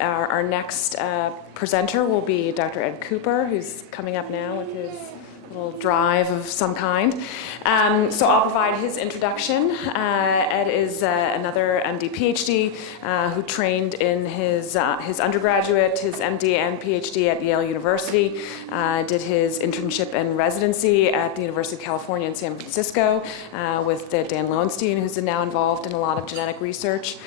Our next presenter will be Dr. Ed Cooper, who's coming up now with his little drive of some kind. So I'll provide his introduction. Ed is another MD PhD who trained in his undergraduate, his MD and PhD at Yale University, did his internship and residency at the University of California in San Francisco with Dan Lowenstein, who's now involved in a lot of genetic research.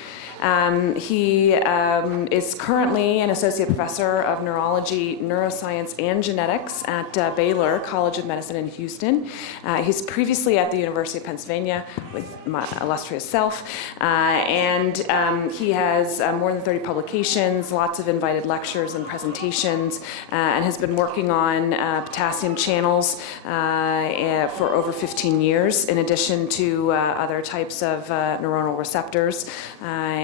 He is currently an associate professor of neurology, neuroscience, and genetics at Baylor College of Medicine in Houston. He's previously at the University of Pennsylvania with my illustrious self, and he has more than 30 publications, lots of invited lectures and presentations, and has been working on potassium channels for over 15 years, in addition to other types of neuronal receptors.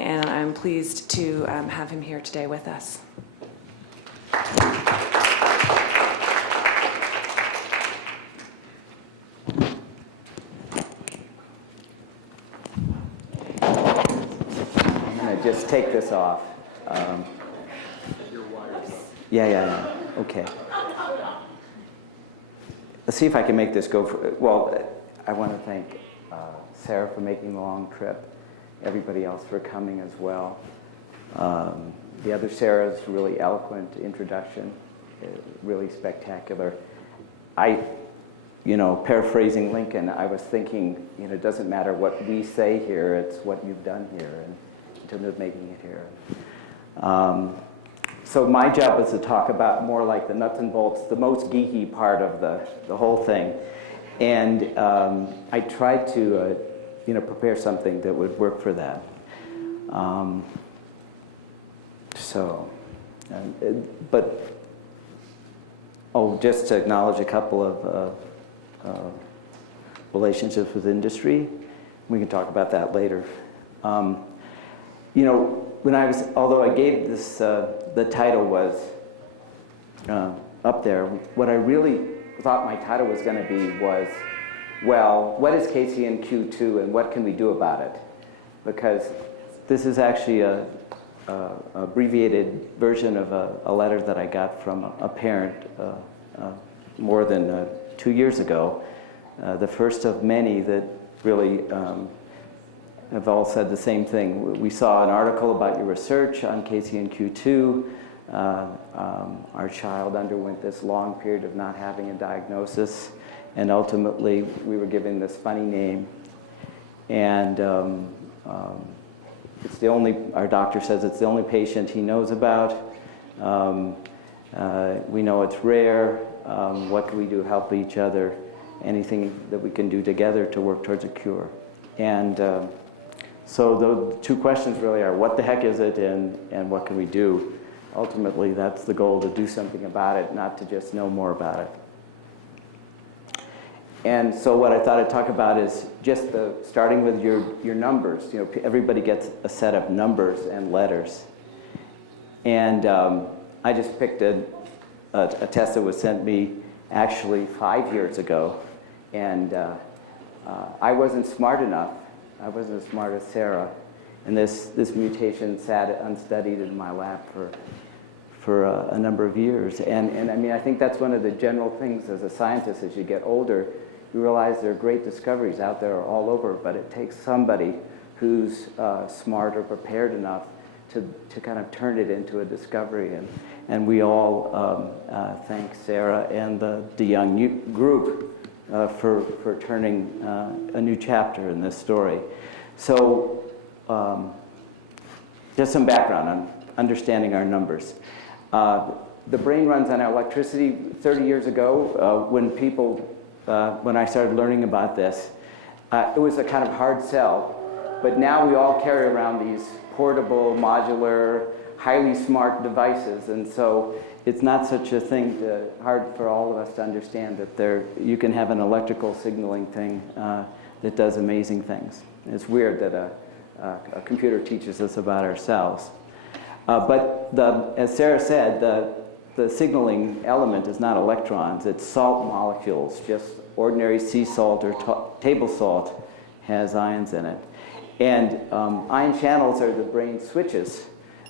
And I'm pleased to have him here today with us. I'm going to just take this off. Yeah. Okay. Let's see if I can make this go for, well, I want to thank Sarah for making the long trip. Everybody else for coming as well. The other Sarah's really eloquent introduction, really spectacular. Paraphrasing Lincoln, I was thinking, it doesn't matter what we say here, it's what you've done here and in terms of making it here. So my job is to talk about more like the nuts and bolts, the most geeky part of the whole thing. And I tried to prepare something that would work for that. Just to acknowledge a couple of relationships with industry. We can talk about that later. Although I gave this, the title was up there, what I really thought my title was going to be was, well, what is KCNQ2 and what can we do about it? Because this is actually a abbreviated version of a letter that I got from a parent more than 2 years ago. The first of many that really have all said the same thing. We saw an article about your research on KCNQ2. Our child underwent this long period of not having a diagnosis. And ultimately, we were given this funny name. And it's the only, our doctor says it's the only patient he knows about. We know it's rare. What can we do to help each other? Anything that we can do together to work towards a cure. And so the two questions really are, what the heck is it and what can we do? Ultimately, that's the goal, to do something about it, not to just know more about it. And so what I thought I'd talk about is just starting with your numbers. Everybody gets a set of numbers and letters. And I just picked a test that was sent me actually 5 years ago. And I wasn't smart enough. I wasn't as smart as Sarah. And this mutation sat unstudied in my lab for a number of years. And I mean, I think that's one of the general things as a scientist as you get older. You realize there are great discoveries out there all over, but it takes somebody who's smart or prepared enough to kind of turn it into a discovery. And we all thank Sarah and the young group for turning a new chapter in this story. So just some background on understanding our numbers. The brain runs on electricity. 30 years ago, when I started learning about this, it was a kind of hard sell. But now we all carry around these portable, modular, highly smart devices. And so it's not such a thing hard for all of us to understand that you can have an electrical signaling thing that does amazing things. It's weird that a computer teaches us about ourselves. But as Sarah said, the signaling element is not electrons, it's salt molecules. Just ordinary sea salt or table salt has ions in it. And ion channels are the brain switches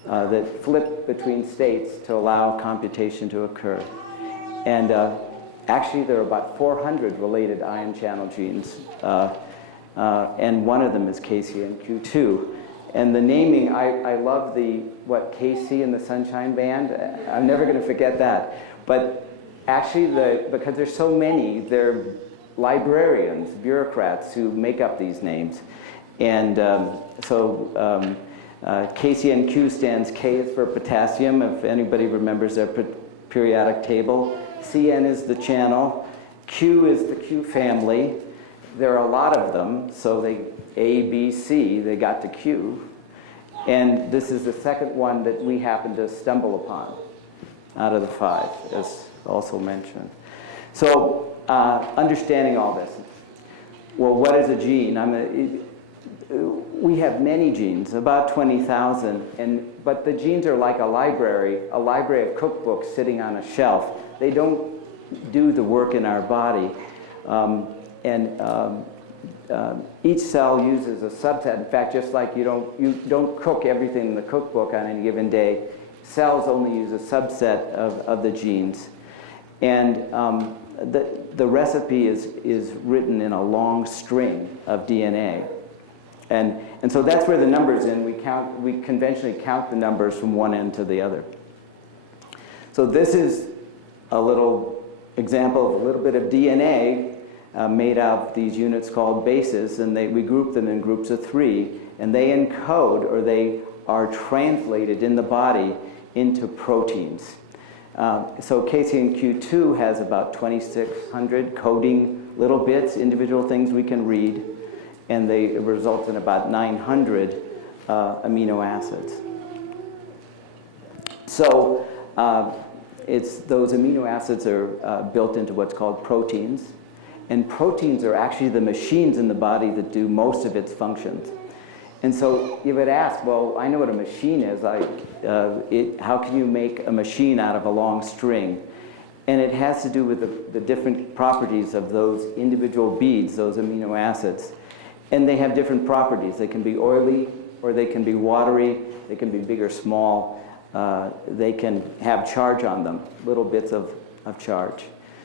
that flip between states to allow computation to occur. And actually, there are about 400 related ion channel genes, and one of them is KCNQ2. And the naming, I love what KC in the Sunshine Band. I'm never going to forget that. But actually, because there's so many, they're librarians, bureaucrats who make up these names. And KCNQ stands, K is for potassium, if anybody remembers their periodic table. CN is the channel. Q is the Q family. There are a lot of them, so A, B, C, they got to Q. And this is the second one that we happen to stumble upon out of the 5, as also mentioned. So understanding all this. Well, what is a gene? We have many genes, about 20,000, but the genes are like a library of cookbooks sitting on a shelf. They don't do the work in our body. Each cell uses a subset. In fact, just like you don't cook everything in the cookbook on any given day, cells only use a subset of the genes. And the recipe is written in a long string of DNA. And so that's where the numbers in. We conventionally count the numbers from one end to the other. So this is a little example of a little bit of DNA made out of these units called bases, and we group them in groups of 3, and they encode, or they are translated in the body into proteins. So KCNQ2 has about 2,600 coding little bits, individual things we can read, and they result in about 900 amino acids. So those amino acids are built into what's called proteins. And proteins are actually the machines in the body that do most of its functions. And so you would ask, well, I know what a machine is. How can you make a machine out of a long string? And it has to do with the different properties of those individual beads, those amino acids. And they have different properties. They can be oily, or they can be watery. They can be big or small. They can have charge on them, little bits of charge.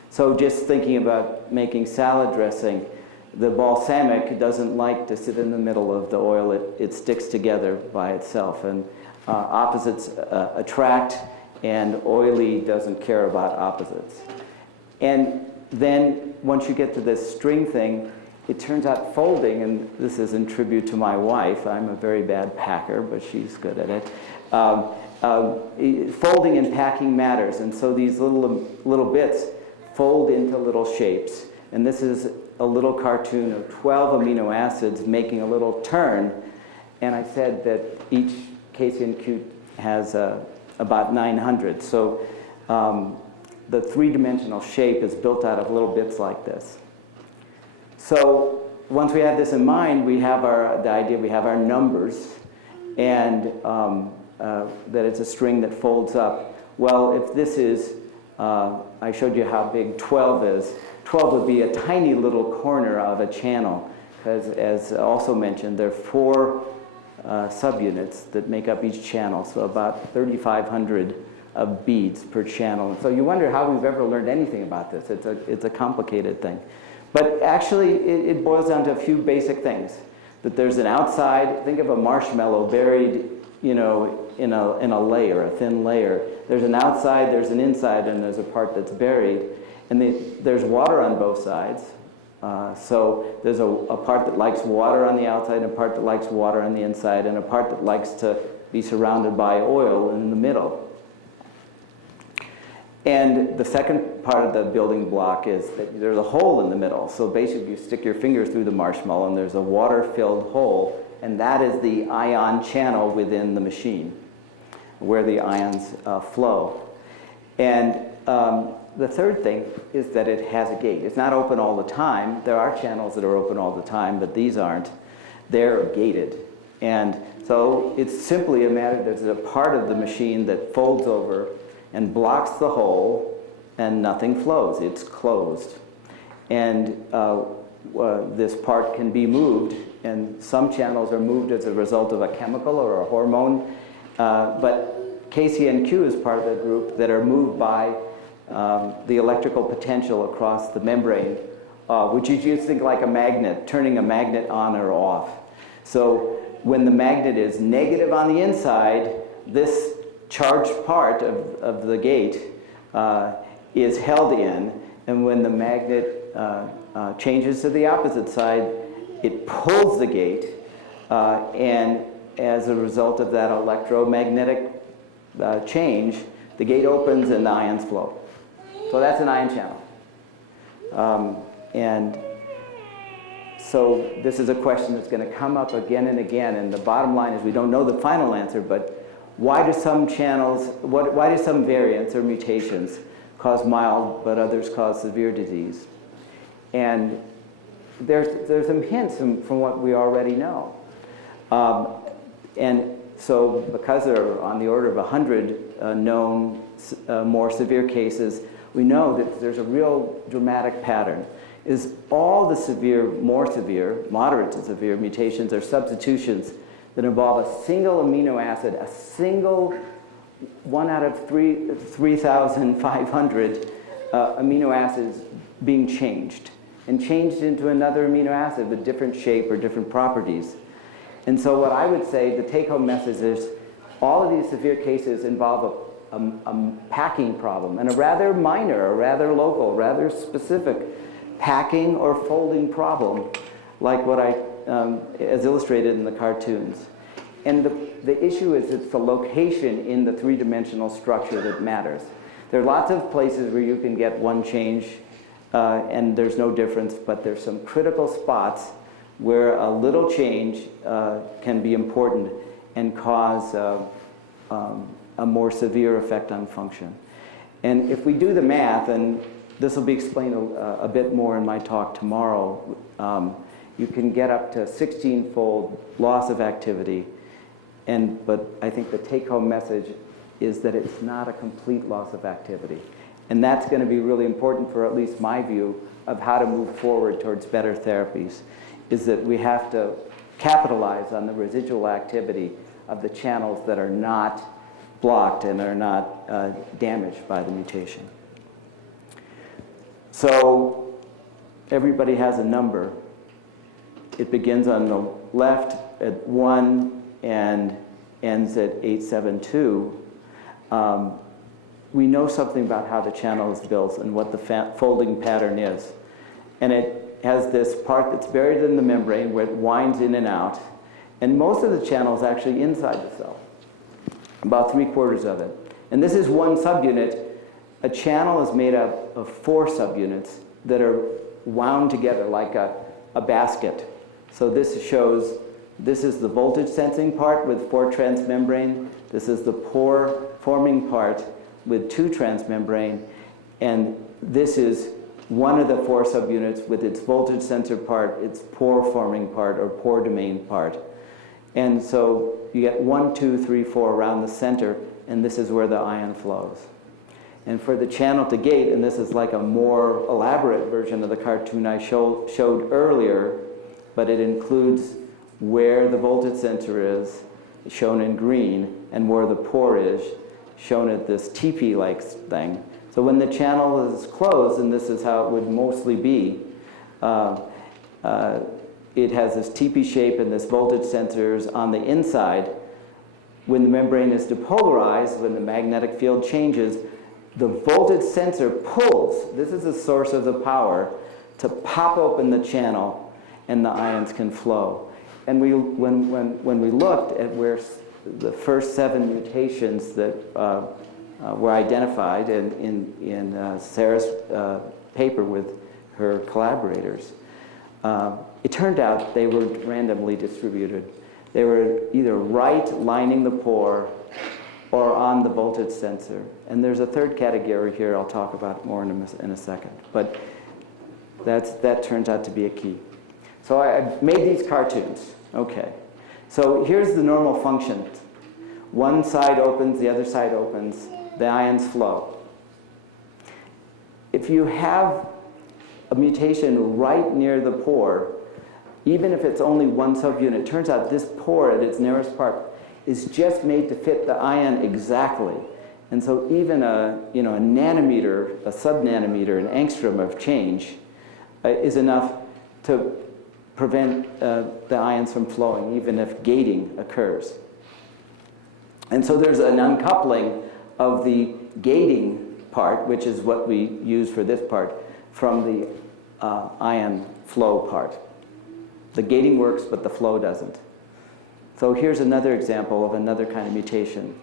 So just thinking about making salad dressing, the balsamic doesn't like to sit in the middle of the oil. It sticks together by itself. And opposites attract, and oily doesn't care about opposites. And then once you get to this string thing, it turns out folding, and this is in tribute to my wife. I'm a very bad packer, but she's good at it. Folding and packing matters. And so these little bits fold into little shapes. And this is a little cartoon of 12 amino acids making a little turn. And I said that each KCNQ has about 900. So the three-dimensional shape is built out of little bits like this. So once we have this in mind, we have the idea we have our numbers, and that it's a string that folds up. Well, if this is I showed you how big 12 is. 12 would be a tiny little corner of a channel, because as also mentioned, there are 4 subunits that make up each channel, so about 3,500 of beads per channel. And so you wonder how we've ever learned anything about this. It's a complicated thing. But actually, it boils down to a few basic things. That there's an outside, think of a marshmallow buried, in a layer, a thin layer. There's an outside, there's an inside, and there's a part that's buried. And there's water on both sides. So there's a part that likes water on the outside, and a part that likes water on the inside, and a part that likes to be surrounded by oil in the middle. And the second part of the building block is that there's a hole in the middle. So basically you stick your finger through the marshmallow, and there's a water-filled hole, and that is the ion channel within the machine, where the ions flow. And the third thing is that it has a gate. It's not open all the time. There are channels that are open all the time, but these aren't. They're gated. And so it's simply a matter, there's a part of the machine that folds over and blocks the hole, and nothing flows. It's closed. And this part can be moved, and some channels are moved as a result of a chemical or a hormone But KCNQ is part of the group that are moved by the electrical potential across the membrane, which you just think like a magnet, turning a magnet on or off. So when the magnet is negative on the inside, this charged part of the gate is held in, and when the magnet changes to the opposite side, it pulls the gate, and as a result of that electromagnetic change, the gate opens and the ions flow. So that's an ion channel. And so this is a question that's going to come up again and again, and the bottom line is we don't know the final answer, but why do some channels, why do some variants or mutations cause mild but others cause severe disease? And there's some hints from what we already know. And so because there are on the order of 100 known more severe cases, we know that there's a real dramatic pattern. Is all the severe, more severe, moderate to severe mutations are substitutions that involve a single amino acid, a single one out of 3,500 amino acids being changed, and changed into another amino acid with different shape or different properties. And so what I would say, the take-home message is, all of these severe cases involve a packing problem, and a rather minor, a rather local, rather specific packing or folding problem, like what as illustrated in the cartoons. And the issue is it's the location in the three-dimensional structure that matters. There are lots of places where you can get one change and there's no difference, but there's some critical spots where a little change can be important and cause a more severe effect on function. And if we do the math, and this will be explained a bit more in my talk tomorrow, you can get up to 16-fold loss of activity. But I think the take-home message is that it's not a complete loss of activity. And that's going to be really important for at least my view of how to move forward towards better therapies, is that we have to capitalize on the residual activity of the channels that are not blocked and are not damaged by the mutation. So everybody has a number. It begins on the left at 1 and ends at 872. We know something about how the channel is built and what the folding pattern is. And it has this part that's buried in the membrane where it winds in and out. And most of the channel is actually inside the cell, about 3/4 of it. And this is one subunit. A channel is made up of 4 subunits that are wound together like a basket. So this shows, this is the voltage sensing part with 4 transmembrane. This is the pore forming part with 2 transmembrane. And this is one of the 4 subunits with its voltage sensor part, its pore forming part, or pore domain part. And so you get 1, 2, 3, 4 around the center, and this is where the ion flows. And for the channel to gate, and this is like a more elaborate version of the cartoon I showed earlier, but it includes where the voltage sensor is, shown in green, and where the pore is, shown at this teepee-like thing. So when the channel is closed, and this is how it would mostly be, it has this teepee shape and this voltage sensors on the inside. When the membrane is depolarized, when the magnetic field changes, the voltage sensor pulls, this is the source of the power, to pop open the channel, and the ions can flow. And when we looked at where the first 7 mutations that were identified in Sarah's paper with her collaborators, it turned out they were randomly distributed. They were either right lining the pore or on the voltage sensor. And there's a third category here I'll talk about more in a second. But that turns out to be a key. So I made these cartoons. Okay. So here's the normal function. One side opens, the other side opens, the ions flow. If you have a mutation right near the pore, even if it's only one subunit, it turns out this pore at its nearest part is just made to fit the ion exactly. And so even a nanometer, a sub-nanometer, an angstrom of change is enough to prevent the ions from flowing, even if gating occurs. And so there's an uncoupling of the gating part, which is what we use for this part, from the ion flow part. The gating works, but the flow doesn't. So here's another example of another kind of mutation.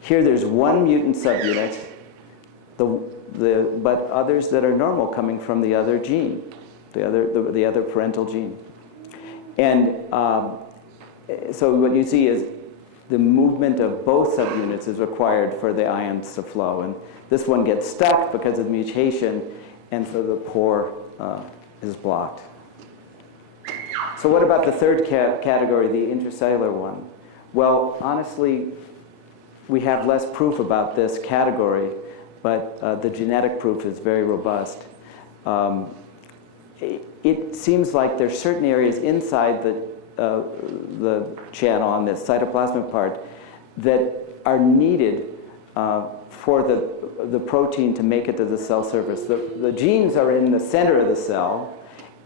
Here there's one mutant subunit, but others that are normal coming from the other gene, the other parental gene. And so what you see is the movement of both subunits is required for the ions to flow. And this one gets stuck because of the mutation, and so the pore is blocked. So what about the third category, the intracellular one? Well, honestly, we have less proof about this category, but the genetic proof is very robust. It seems like there's certain areas inside the channel on this cytoplasmic part that are needed for the protein to make it to the cell surface. The genes are in the center of the cell,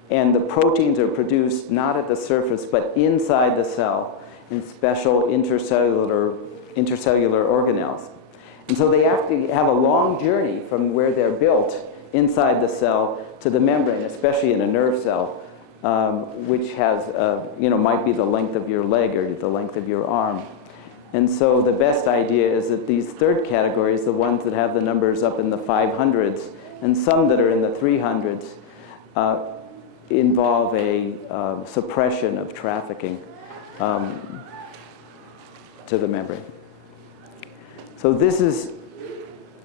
and the proteins are produced not at the surface but inside the cell in special intercellular organelles. And so they have to have a long journey from where they're built inside the cell to the membrane, especially in a nerve cell, which has, might be the length of your leg or the length of your arm. And so the best idea is that these third categories, the ones that have the numbers up in the 500s and some that are in the 300s, involve a suppression of trafficking to the membrane. So this is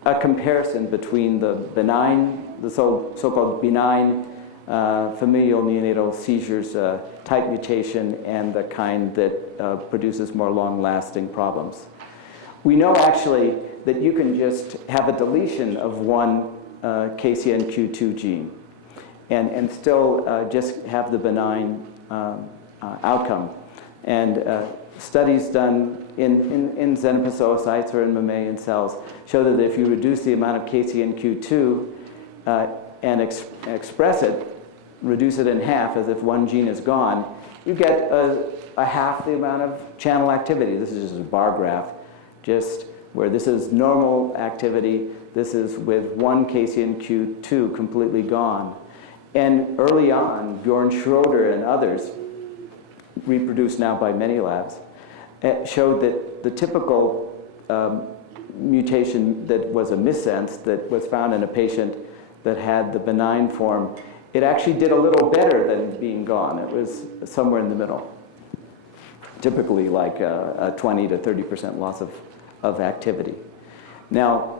a comparison between the so-called benign familial neonatal seizures type mutation and the kind that produces more long-lasting problems. We know actually that you can just have a deletion of one KCNQ2 gene and still just have the benign outcome. And studies done in xenopus or in mammalian cells show that if you reduce the amount of KCNQ2 and express it, reduce it in half as if one gene is gone, you get a half the amount of channel activity. This is just a bar graph, just where this is normal activity, this is with one KCNQ2 completely gone. And early on, Bjorn Schroeder and others, reproduced now by many labs, showed that the typical mutation that was a missense that was found in a patient that had the benign form, it actually did a little better than being gone. It was somewhere in the middle, typically like a 20 to 30% loss of activity. Now,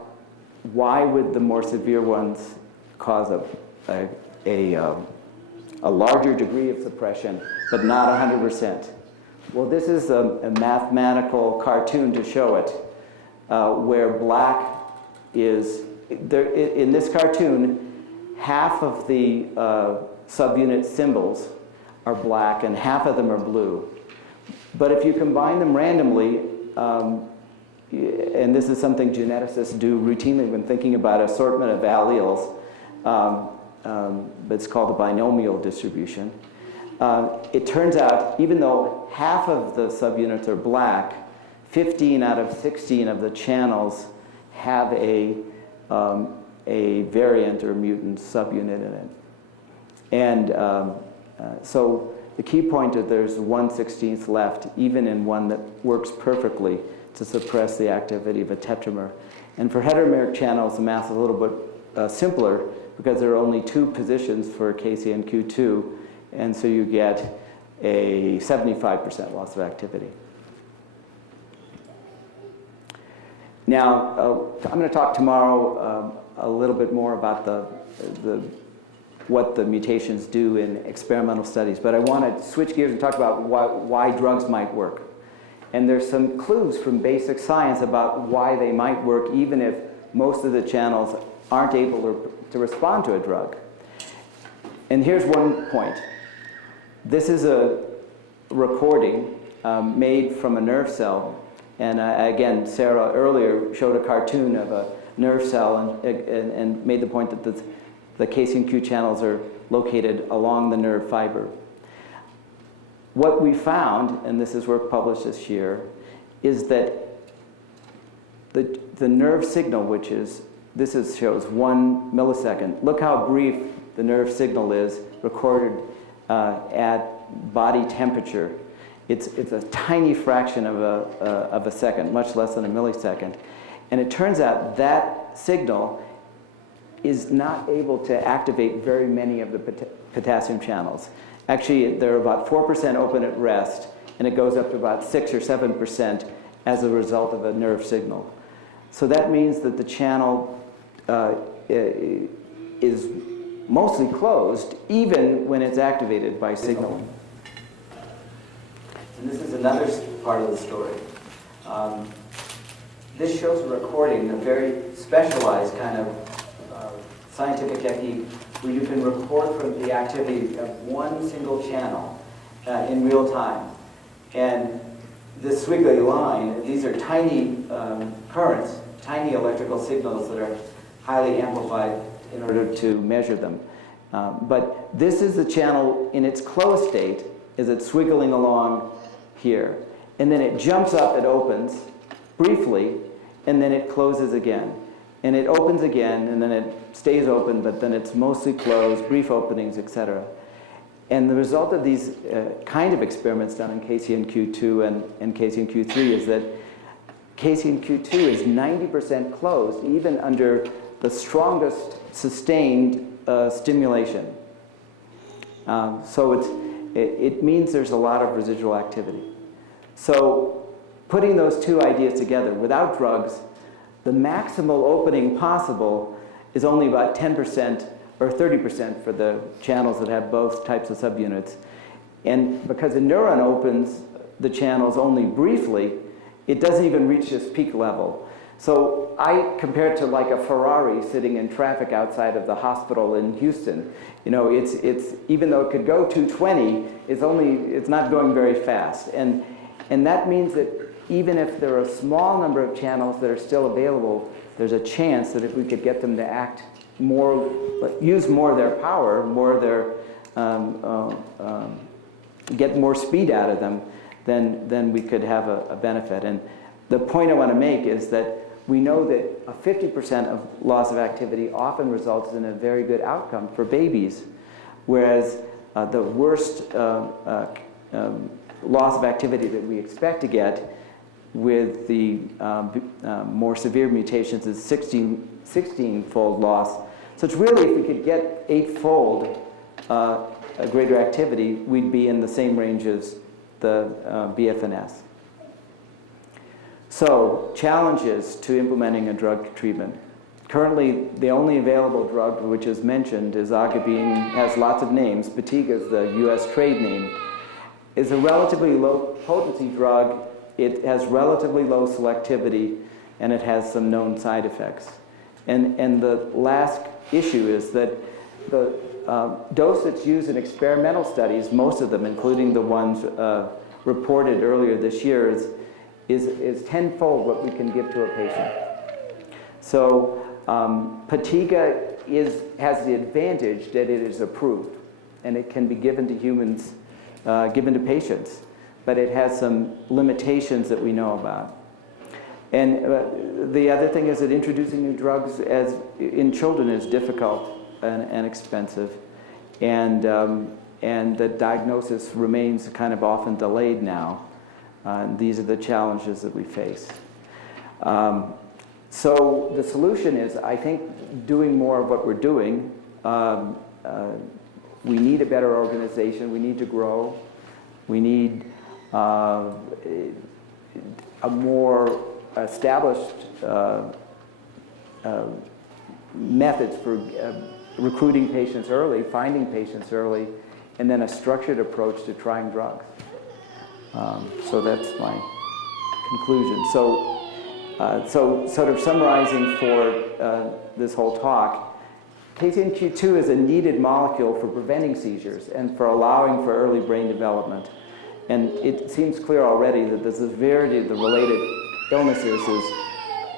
why would the more severe ones cause a larger degree of suppression, but not 100%? Well, this is a mathematical cartoon to show it, where black is, in this cartoon, half of the subunit symbols are black and half of them are blue. But if you combine them randomly, and this is something geneticists do routinely when thinking about assortment of alleles, but it's called a binomial distribution. It turns out, even though half of the subunits are black, 15 out of 16 of the channels have a variant or mutant subunit in it. And so the key point is there's 1/16 left, even in one that works perfectly to suppress the activity of a tetramer. And for heteromeric channels, the math is a little bit simpler because there are only two positions for KCNQ2, and so you get a 75% loss of activity. Now, I'm going to talk tomorrow a little bit more about what the mutations do in experimental studies, but I want to switch gears and talk about why drugs might work. And there's some clues from basic science about why they might work, even if most of the channels aren't able to respond to a drug. And here's one point. This is a recording made from a nerve cell. And again, Sarah earlier showed a cartoon of a nerve cell and made the point that the KCNQ channels are located along the nerve fiber. What we found, and this is work published this year, is that the nerve signal, which is, shows 1 millisecond. Look how brief the nerve signal is recorded at body temperature. It's a tiny fraction of a second, much less than a millisecond. And it turns out that signal is not able to activate very many of the potassium channels. Actually, they're about 4% open at rest, and it goes up to about 6 or 7% as a result of a nerve signal. So that means that the channel is mostly closed, even when it's activated by signaling. And this is another part of the story. This shows a recording, a very specialized kind of scientific technique where you can record from the activity of one single channel in real time. And this squiggly line, these are tiny currents, tiny electrical signals that are highly amplified in order to measure them. But this is the channel in its closed state as it's swiggling along here. And then it jumps up, it opens briefly, and then it closes again. And it opens again, and then it stays open, but then it's mostly closed, brief openings, etc. And the result of these kind of experiments done in KCNQ2 and KCNQ3 is that KCNQ2 is 90% closed, even under the strongest sustained stimulation. So it means there's a lot of residual activity. So putting those two ideas together, without drugs, the maximal opening possible is only about 10% or 30% for the channels that have both types of subunits. And because a neuron opens the channels only briefly, it doesn't even reach this peak level. So I compare it to like a Ferrari sitting in traffic outside of the hospital in Houston. You know, it's even though it could go 220, it's not going very fast. And that means that even if there are a small number of channels that are still available, there's a chance that if we could get them to act more, use more of their power, more of their, get more speed out of them, then we could have a benefit. And the point I want to make is that we know that a 50% of loss of activity often results in a very good outcome for babies, whereas the worst loss of activity that we expect to get with the more severe mutations is 16-fold loss. So it's really, if we could get 8-fold greater activity, we'd be in the same range as the BFNS. So, challenges to implementing a drug treatment. Currently, the only available drug which is mentioned is Agabine, has lots of names. Betiga is the US trade name. It's a relatively low potency drug. It has relatively low selectivity, and it has some known side effects. And the last issue is that the dose that's used in experimental studies, most of them, including the ones reported earlier this year, is tenfold what we can give to a patient. So Betiga has the advantage that it is approved, and it can be given to humans, given to patients, but it has some limitations that we know about. And the other thing is that introducing new drugs in children is difficult and expensive, and the diagnosis remains kind of often delayed now. These are the challenges that we face. So the solution is, I think, doing more of what we're doing. We need a better organization. We need to grow. We need a more established methods for recruiting patients early, finding patients early, and then a structured approach to trying drugs. So that's my conclusion. So sort of summarizing for this whole talk, KCNQ2 is a needed molecule for preventing seizures and for allowing for early brain development. And it seems clear already that the severity of the related illnesses is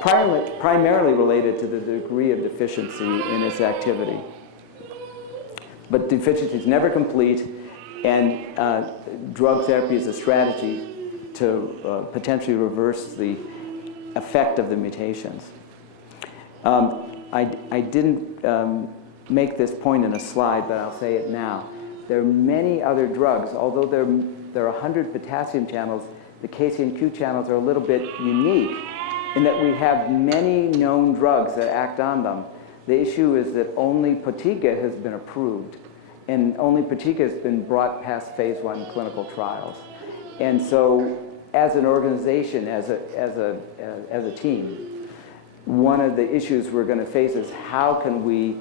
primarily related to the degree of deficiency in its activity. But deficiency is never complete, and drug therapy is a strategy to potentially reverse the effect of the mutations. I didn't make this point in a slide, but I'll say it now. There are many other drugs. Although there are 100 potassium channels, the KCNQ channels are a little bit unique in that we have many known drugs that act on them. The issue is that only Potiga has been approved, and only Potiga has been brought past phase 1 clinical trials. And so, as an organization, as a team, one of the issues we're going to face is how can we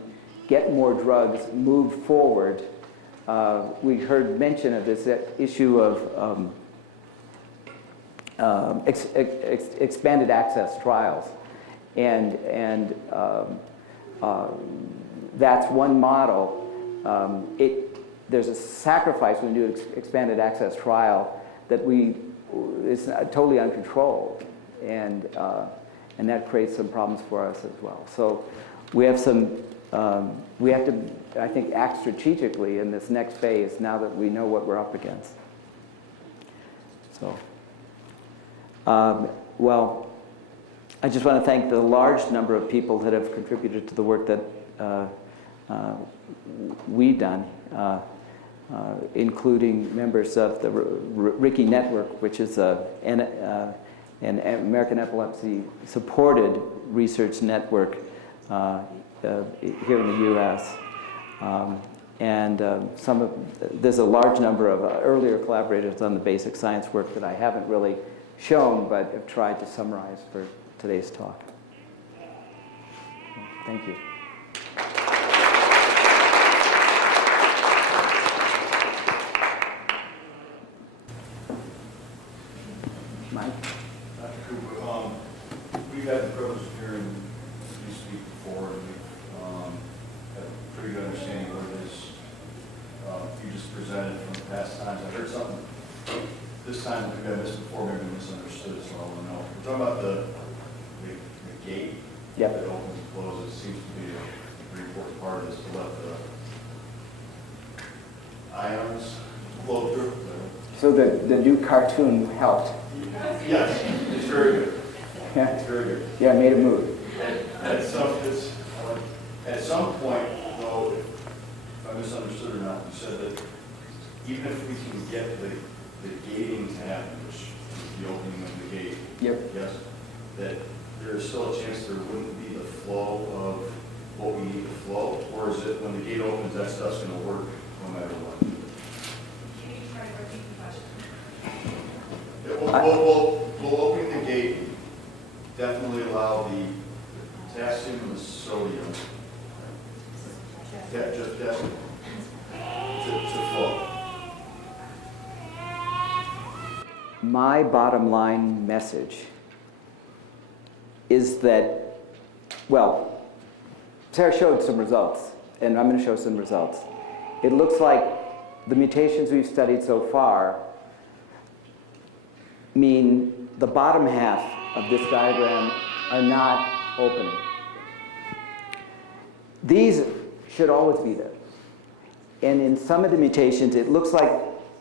get more drugs moved forward. We heard mention of this issue of expanded access trials, and that's one model. There's a sacrifice when you do expanded access trial that it's totally uncontrolled, and that creates some problems for us as well. So we have we have to, I think, act strategically in this next phase now that we know what we're up against. So, well, I just want to thank the large number of people that have contributed to the work that we've done, including members of the Ricky Network, which is an American Epilepsy-supported research network here in the U.S. There's a large number of earlier collaborators on the basic science work that I haven't really shown, but have tried to summarize for today's talk. Thank you. Mike? Dr. Cooper, we've had the privilege of hearing you speak before, and we've had a pretty good understanding of what it is you just presented from the past times. I heard something this time that maybe I missed before, maybe misunderstood, so I want to know. We're talking about the gate that opens and closes. Seems to be a pretty important part of this, to let the ions flow through. So the new cartoon helped. Yes, it's very good. Yeah. It's very good. Yeah, it made a move. At some point, though, if I misunderstood or not, you said that even if we can get the gating to happen, which is the opening of the gate, Yep. yes, that there's still a chance there wouldn't be the flow of what we need to flow, or is it when the gate opens, that stuff's going to work no matter what? Can you try to repeat the question? Yeah, we'll open the gate, definitely allow the potassium and the sodium to flow. My bottom line message is that, well, Sarah showed some results, and I'm going to show some results. It looks like the mutations we've studied so far mean the bottom half of this diagram are not open. These should always be there. And in some of the mutations, it looks like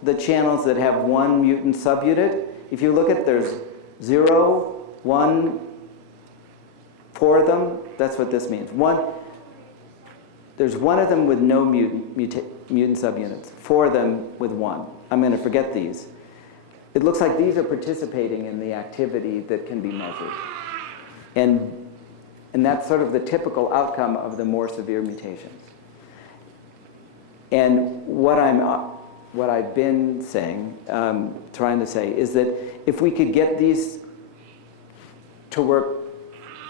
the channels that have one mutant subunit, if you look at, there's 0, 1, 4 of them. That's what this means. There's one of them with no mutant subunits, 4 of them with 1. I'm going to forget these. It looks like these are participating in the activity that can be measured. And that's sort of the typical outcome of the more severe mutations. And what I've been saying, trying to say, is that if we could get these to work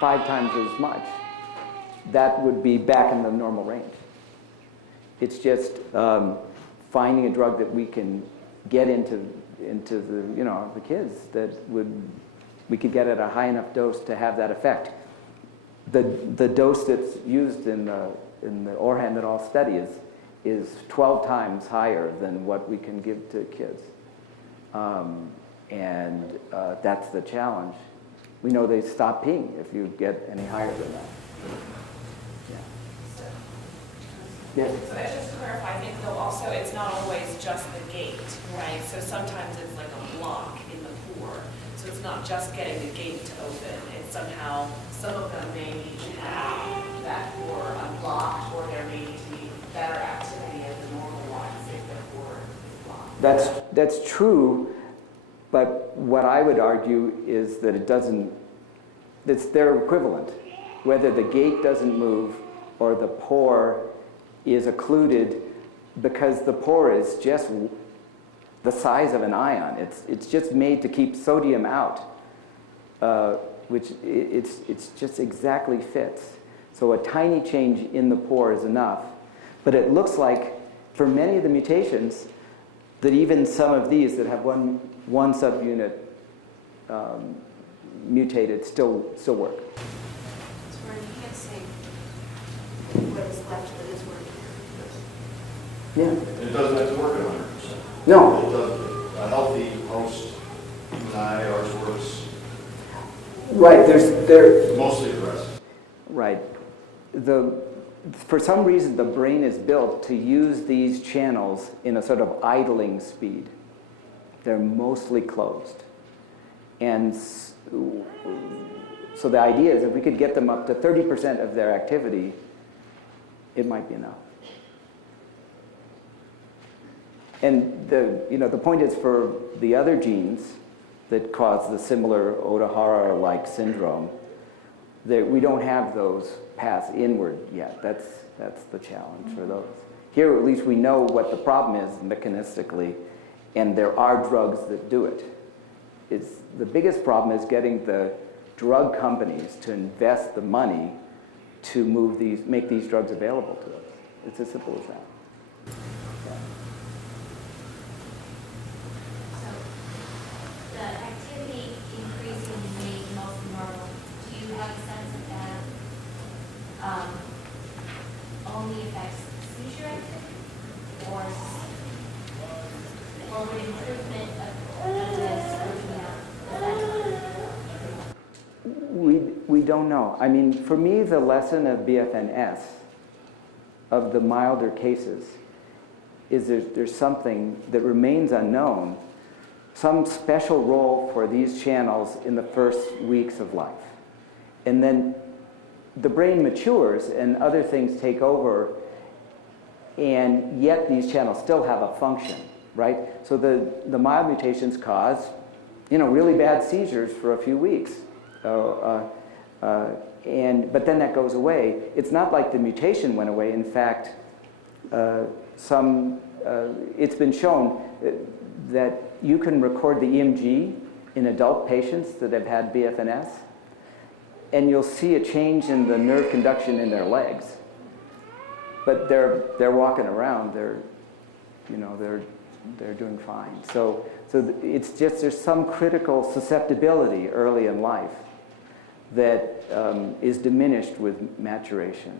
5 times as much, that would be back in the normal range. It's just finding a drug that we can get into the kids that we could get at a high enough dose to have that effect. The dose that's used in the Orhan et al. Study is 12 times higher than what we can give to kids. That's the challenge. We know they stop peeing if you get any higher than that. Yeah. So just to clarify, I think though also it's not always just the gate, right? So sometimes it's like a block in the pore. So it's not just getting the gate to open. It's somehow, some of them may need to have that pore unblocked, or there may need to be better activity of the normal ones if the pore is blocked. That's true, but what I would argue is that it doesn't, they're equivalent. Whether the gate doesn't move or the pore is occluded, because the pore is just the size of an ion. It's just made to keep sodium out, which it's just exactly fits. So a tiny change in the pore is enough. But it looks like for many of the mutations that even some of these that have one subunit mutated still work. So you can't say what is left that is working. Yeah. It doesn't have to work 100%. No. It doesn't. A healthy host, you and I, ours works Right. There's mostly the rest. Right. For some reason, the brain is built to use these channels in a sort of idling speed. They're mostly closed. And so the idea is if we could get them up to 30% of their activity, it might be enough. And the point is, for the other genes that cause the similar Odahara-like syndrome, that we don't have those paths inward yet. That's the challenge for those. Here, at least, we know what the problem is mechanistically, and there are drugs that do it. The biggest problem is getting the drug companies to invest the money to make these drugs available to us. It's as simple as that. So the activity increasing made mostly normal. Do you have a sense that that only affects seizure activity, or would improvement of this We don't know. I mean, for me, the lesson of BFNS, of the milder cases, is there's something that remains unknown, some special role for these channels in the first weeks of life. And then the brain matures and other things take over, and yet these channels still have a function, right? So the mild mutations cause, really bad seizures for a few weeks. But then that goes away. It's not like the mutation went away. In fact, it's been shown that you can record the EMG in adult patients that have had BFNS, and you'll see a change in the nerve conduction in their legs. But they're walking around. They're doing fine. So it's just there's some critical susceptibility early in life that is diminished with maturation.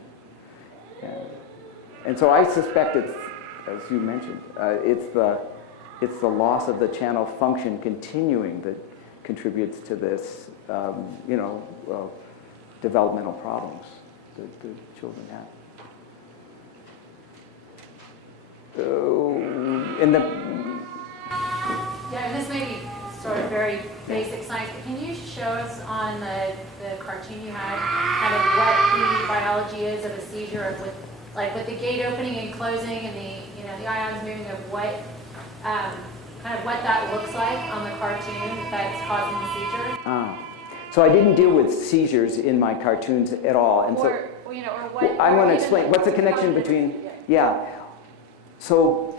And so I suspect it's, as you mentioned, it's the loss of the channel function continuing that contributes to this, developmental problems that the children have. Yeah, and this may be sort of very basic science, but can you show us on the cartoon you had kind of what the biology is of a seizure, with the gate opening and closing and the ions moving, of what kind of what that looks like on the cartoon that's causing the seizure? So I didn't deal with seizures in my cartoons at all, and or what? I'm going to explain what's the connection between. Yeah. So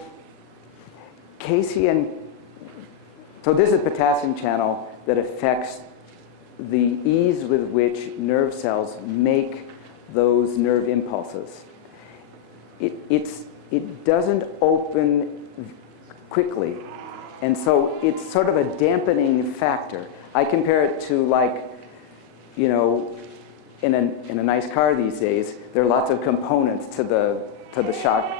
So this is a potassium channel that affects the ease with which nerve cells make those nerve impulses. It doesn't open quickly, and so it's sort of a dampening factor. I compare it to in a nice car these days, there are lots of components to the shock,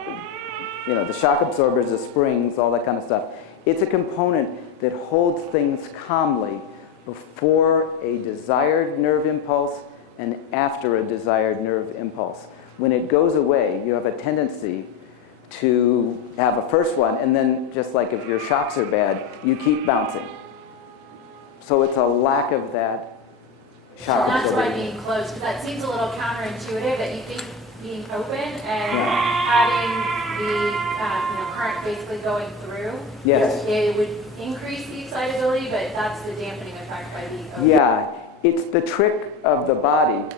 the shock absorbers, the springs, all that kind of stuff. It's a component that holds things calmly before a desired nerve impulse and after a desired nerve impulse. When it goes away, you have a tendency to have a first one, and then just like if your shocks are bad, you keep bouncing. So it's a lack of that shock. And that's why being closed, because that seems a little counterintuitive, that you think being open and having the current basically going through, Yes. it would increase the excitability, but that's the dampening effect by being open. Yeah, it's the trick of the body.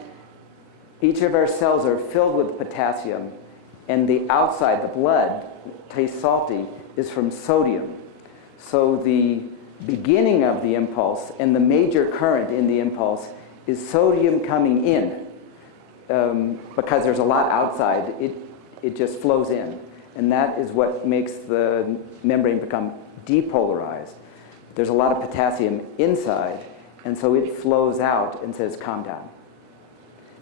Each of our cells are filled with potassium, and the outside, the blood, tastes salty, is from sodium. So the beginning of the impulse and the major current in the impulse is sodium coming in. Because there's a lot outside, it just flows in. And that is what makes the membrane become depolarized. There's a lot of potassium inside, and so it flows out and says, calm down.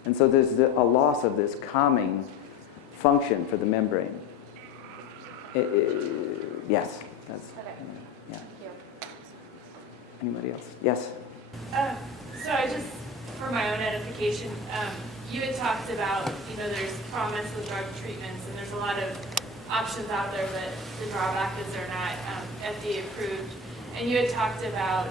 And so there's a loss of this calming function for the membrane. Yes, that's, Okay. yeah. Thank you. Anybody else? Yes? So I just, for my own edification, you had talked about, there's promise with drug treatments, and there's a lot of options out there, but the drawback is they're not FDA approved. And you had talked about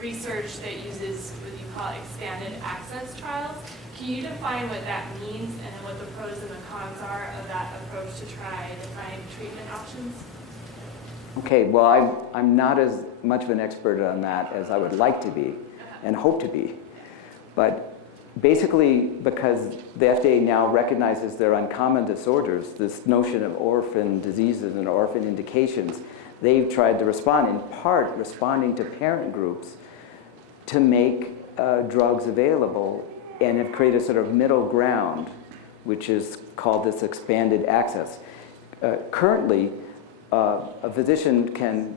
research that uses what you call expanded access trials. Can you define what that means and then what the pros and the cons are of that approach to try to find treatment options? Okay, well, I'm not as much of an expert on that as I would like to be and hope to be. But basically, because the FDA now recognizes they're uncommon disorders, this notion of orphan diseases and orphan indications, they've tried to respond, in part responding to parent groups, to make drugs available, and have created a sort of middle ground, which is called this expanded access. Currently, a physician can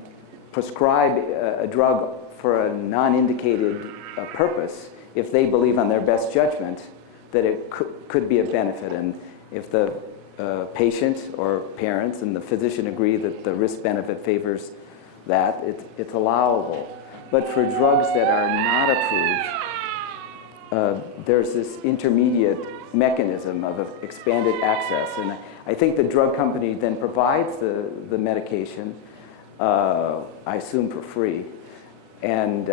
prescribe a drug for a non-indicated purpose if they believe on their best judgment that it could be a benefit. And if the patient or parents and the physician agree that the risk-benefit favors that, it's allowable. But for drugs that are not approved, there's this intermediate mechanism of expanded access. And I think the drug company then provides the medication, I assume for free, and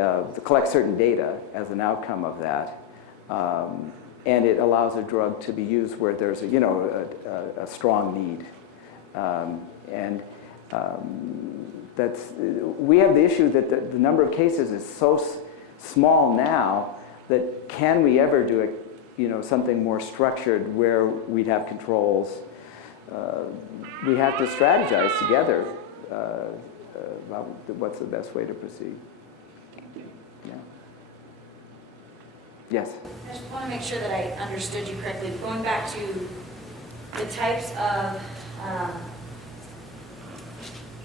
collects certain data as an outcome of that. And it allows a drug to be used where there's a strong need. We have the issue that the number of cases is so small now that can we ever do it, something more structured where we'd have controls? We have to strategize together about what's the best way to proceed. Yeah. Yes. I just want to make sure that I understood you correctly. Going back to the types of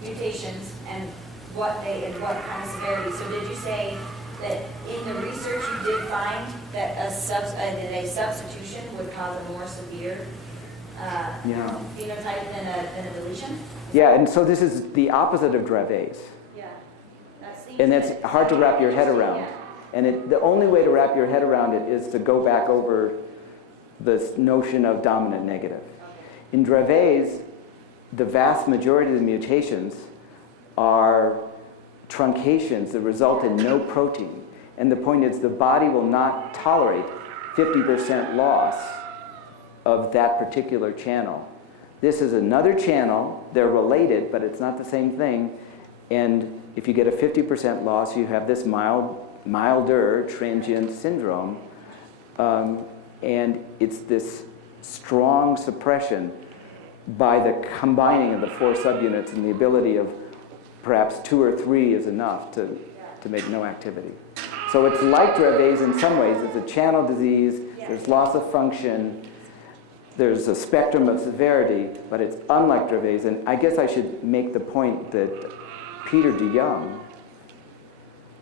mutations and what kind of severity. So did you say that in the research you did find that a substitution would cause a more severe phenotype than a deletion? Yeah, and so this is the opposite of Dravet's. Yeah. And it's hard to wrap your head around. Yeah. And the only way to wrap your head around it is to go back over this notion of dominant negative. In Dravet's, the vast majority of the mutations are truncations that result in no protein. And the point is the body will not tolerate 50% loss of that particular channel. This is another channel. They're related, but it's not the same thing. And if you get a 50% loss, you have this milder transient syndrome. And it's this strong suppression by the combining of the 4 subunits, and the ability of perhaps 2 or 3 is enough to make no activity. So it's like Dravet's in some ways. It's a channel disease. There's loss of function. There's a spectrum of severity, but it's unlike Dravet's. And I guess I should make the point that Peter DeYoung,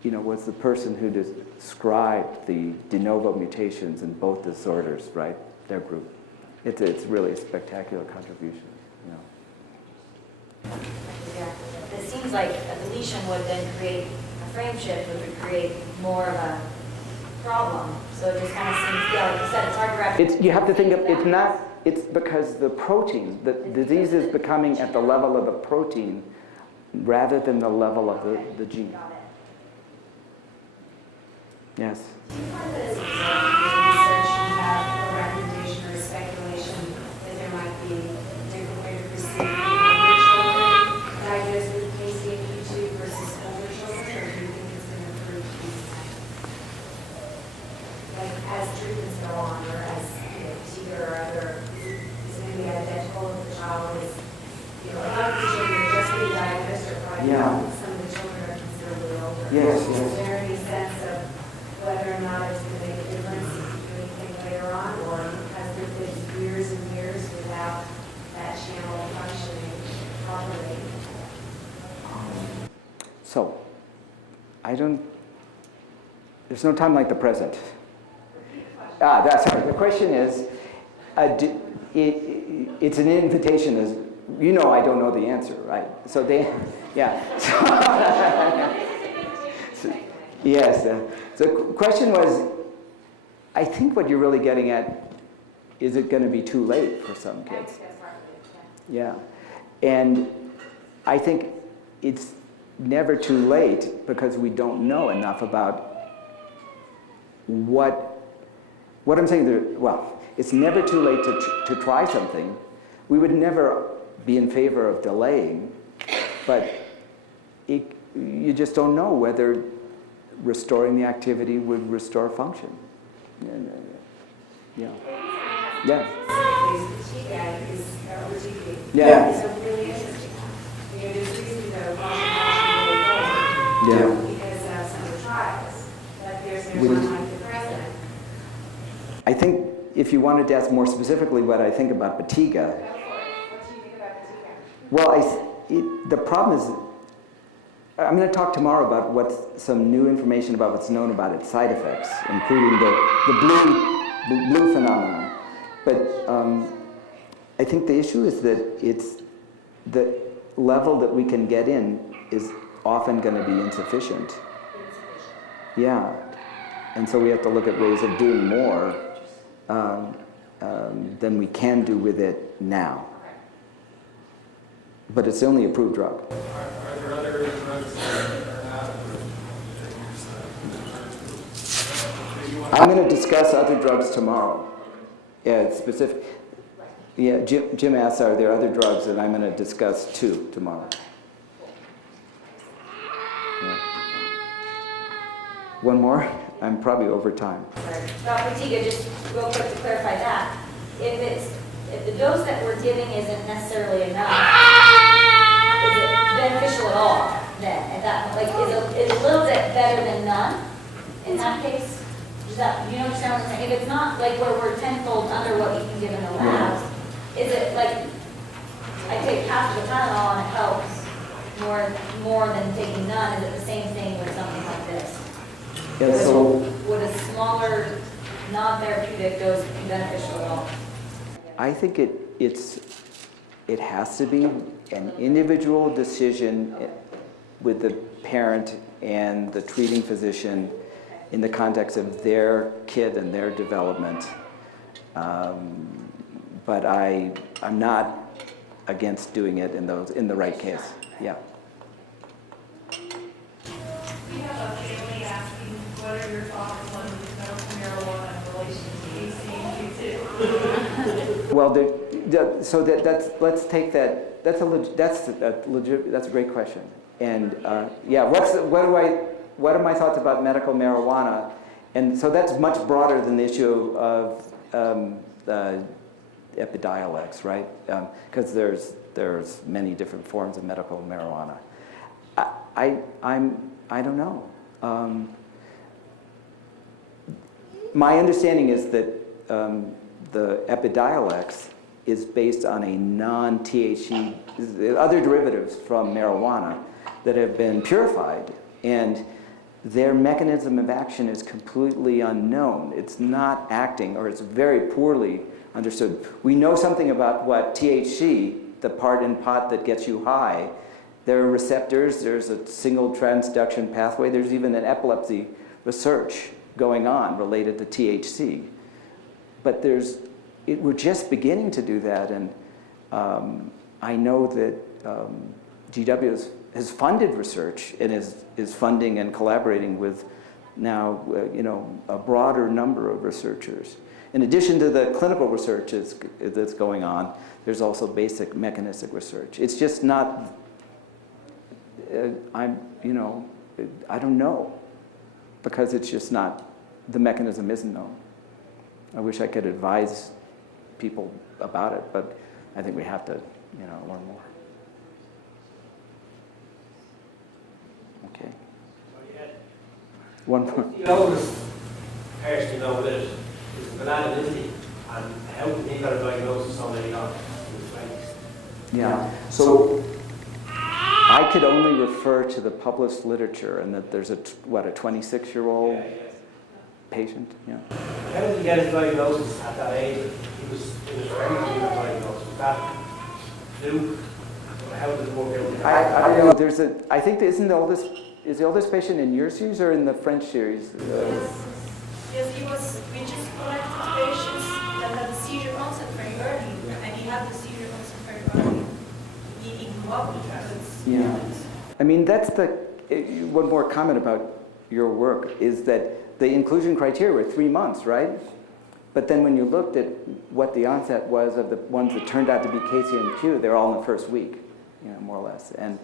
was the person who described the de novo mutations in both disorders, right? Their group. It's really a spectacular contribution. Yeah. It seems seems like a deletion would then create a frame shift, which would create more of a problem. So it just kind of seems, yeah, like you said, it's hard to wrap. You have to think of, it's because the protein, the disease is becoming at the level of the protein rather than the level of the gene. Got it. Yes. Do you find that as a result of your research, you have a recommendation or a speculation that there might be a different way to proceed with younger children diagnosed with KCNQ2 versus older children, or do you think it's going to improve to be the same? Like as treatments go on, or as TIGA or other, is it going to be identical if the child is, a lot of the children are just being diagnosed or probably some of the children are considerably older. Yes, Is yes. there any sense of whether or not it's going to make a difference if you do anything later on, or has there been years and years without that channel functioning properly? So, there's no time like the present. That's right. The question is, it's an invitation, as you know, I don't know the answer, right? So yes. The question was, I think what you're really getting at, is it going to be too late for some kids? Yeah. And I think it's never too late because we don't know enough about what I'm saying. Well, it's never too late to try something. We would never be in favor of delaying, but you just don't know whether restoring the activity would restore function. Yeah. Yeah. Yeah. It's a really interesting one. There's reason though Yeah. because of some of the trials, but there's one like the president. I think if you wanted to ask more specifically what I think about Batiga, What do you think about Batiga? well, the problem is, I'm going to talk tomorrow about some new information about what's known about its side effects, including the blue phenomenon. But I think the issue is that it's the level that we can get in is often going to be insufficient. Yeah. And so we have to look at ways of doing more than we can do with it now. But it's the only approved drug. Are there other drugs that are not approved? I'm going to discuss other drugs tomorrow. Yeah, it's specific. Yeah, Jim asked, are there other drugs, and I'm going to discuss 2 tomorrow. Yeah. One more? I'm probably over time. Dr. Tiga, just real quick to clarify that, if the dose that we're giving isn't necessarily enough, is it beneficial at all then? At that point, like, is a little bit better than none in that case? Do you understand what I'm saying? If it's not like where we're tenfold under what you can give in the labs, is it like I take half of the Tylenol and it helps more than taking none? Is it the same thing with something like this? Yeah, so Would a smaller non-therapeutic dose be beneficial at all? I think it has to be an individual decision with the parent and the treating physician in the context of their kid and their development. But I'm not against doing it in the right case. Yeah. We have a family asking, what are your thoughts on medical marijuana in relation to KCNQ2? Well, so let's take that. That's a great question. And yeah, what are my thoughts about medical marijuana? And so that's much broader than the issue of Epidiolex, right? Because there's many different forms of medical marijuana. I don't know. My understanding is that the Epidiolex is based on a non-THC, other derivatives from marijuana that have been purified, and their mechanism of action is completely unknown. It's not acting, or it's very poorly understood. We know something about what THC, the part in pot that gets you high, There are receptors, there's a single transduction pathway, there's even an epilepsy research going on related to THC. But we're just beginning to do that, and I know that GW has funded research and is funding and collaborating with now a broader number of researchers. In addition to the clinical research that's going on, there's also basic mechanistic research. It's just not, I don't know, because it's just not, the mechanism isn't known. I wish I could advise people about it, but I think we have to, learn more. Okay. One more. The oldest person you know with it is banana Lindsay, and how did he got a diagnosis so many on his 20s? Yeah. So I could only refer to the published literature, and that there's a 26-year-old patient. Yeah. How did he get his diagnosis at that age? He was in his 20s when he got diagnosed. Was that fluke? How did it work out? I don't know. I think is the oldest patient in your series or in the French series? Yes, we just collected patients that had a seizure onset very early, and he had the seizure onset very early. He grew up with that. Yeah. I mean, that's one more comment about your work is that the inclusion criteria were 3 months, right? But then when you looked at what the onset was of the ones that turned out to be KCNQ, they're all in the first week, more or less. And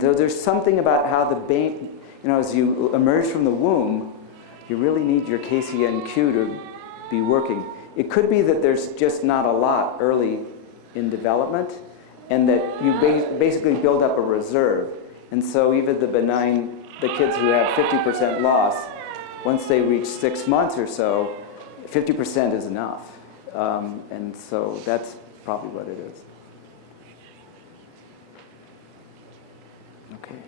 so there's something about how the baby, as you emerge from the womb, you really need your KCNQ to be working. It could be that there's just not a lot early in development, and that you basically build up a reserve. And so even the kids who have 50% loss, once they reach 6 months or so, 50% is enough. And so that's probably what it is. Okay.